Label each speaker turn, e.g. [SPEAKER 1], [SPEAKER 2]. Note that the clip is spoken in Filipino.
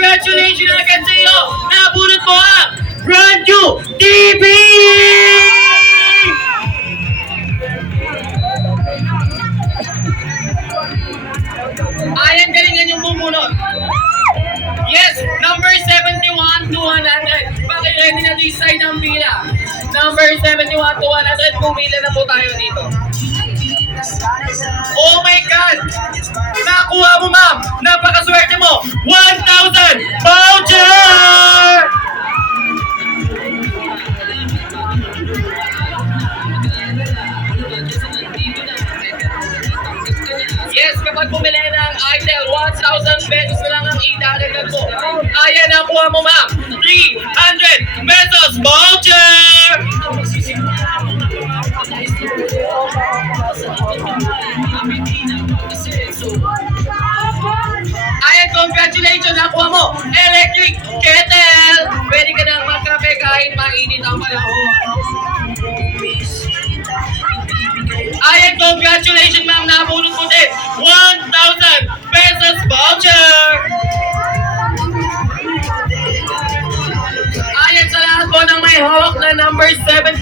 [SPEAKER 1] Congratulations agad sa iyo! Nabunot mo ang Brand New TV! Ayan, galingan yung bumunot. Yes, number 71 to 100. Pakiready na this side ng pila. Number 71 to 100, pumila na po tayo dito. Oh my God! Nakuha mo, ma'am! Napakaswerte mo! 1,000 Kapag bumili ng item, 1,000 pesos na lang ang idadagdag mo. Ayan, nakuha mo, ma'am! 300 pesos voucher! Ayan, congratulations! Nakuha mo! Electric kettle! Pwede ka nang magkape kahit mainit ang panahon. Ayan, congratulations ma'am! Nabunot mo Ayan sa lahat po ng may hawak na number 71